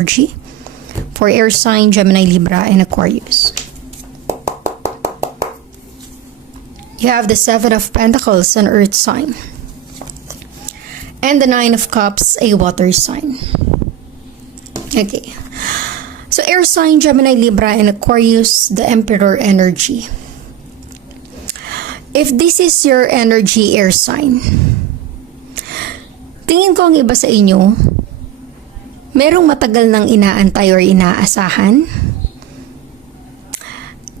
energy for air sign, Gemini, Libra, and Aquarius. You have the Seven of Pentacles, an earth sign. And the Nine of Cups, a water sign. Okay. So air sign, Gemini, Libra, and Aquarius, the Emperor energy. If this is your energy, air sign, tingin ko ang iba sa inyo, merong matagal nang inaantay or inaasahan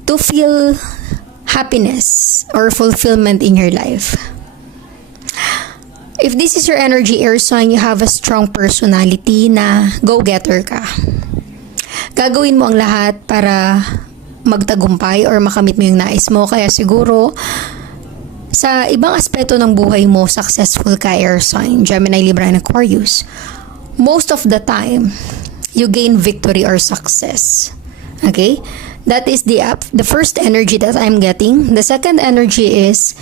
to feel happiness or fulfillment in your life. If this is your energy, air sign, you have a strong personality na go-getter ka. Gagawin mo ang lahat para magtagumpay or makamit mo yung nais mo. Kaya siguro, sa ibang aspeto ng buhay mo, successful ka, air sign, Gemini, Libra, and Aquarius. Most of the time, you gain victory or success. Okay? That is the first energy that I'm getting. The second energy is,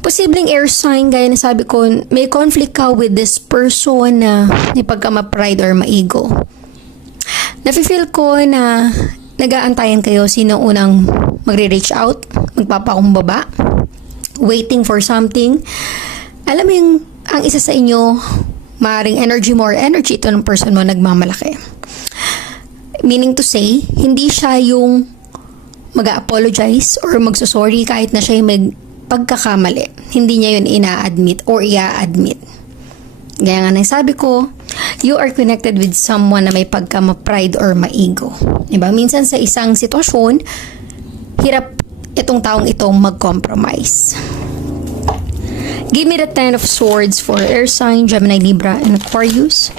posibleng air sign, gaya na sabi ko, may conflict ka with this person na may pagka-ma-pride or ma-ego. Nafe-feel ko na nag-aantayan kayo sino unang magre-reach out, magpapakumbaba, waiting for something. Alam mo yung ang isa sa inyo, maaaring energy mo or energy ito ng person mo nagmamalaki. Meaning to say, hindi siya yung mag-apologize or magsusorry kahit na siya yung may pagkakamali. Hindi niya yun ina-admit or ia-admit. Gaya nga nang sabi ko, you are connected with someone na may pagka-ma-pride or ma-ego. Diba? Minsan sa isang sitwasyon, hirap itong taong itong mag-compromise. Give me the Ten of Swords for air sign, Gemini, Libra, and Aquarius.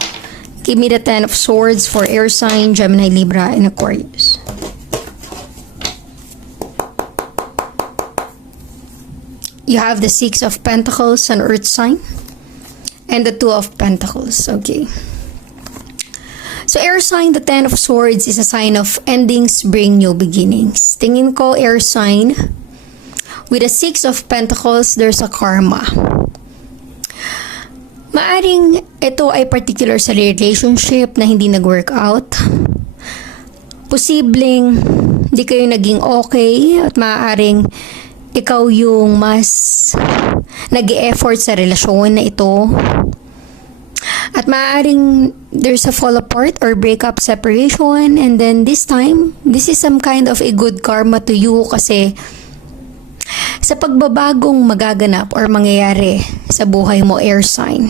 Give me the Ten of Swords for air sign, Gemini, Libra, and Aquarius. You have the Six of Pentacles, an earth sign, and the Two of Pentacles. Okay. So air sign, the Ten of Swords is a sign of endings bring new beginnings. Tingin ko, air sign, with the Six of Pentacles, there's a karma. Maaring ito ay particular sa relationship na hindi nag-work out. Posibleng di kayo naging okay at maaring ikaw yung mas nag-e-effort sa relasyon na ito. At maaaring there's a fall apart or breakup, separation, and then this time, this is some kind of a good karma to you kasi sa pagbabagong magaganap or mangyayari sa buhay mo, air sign,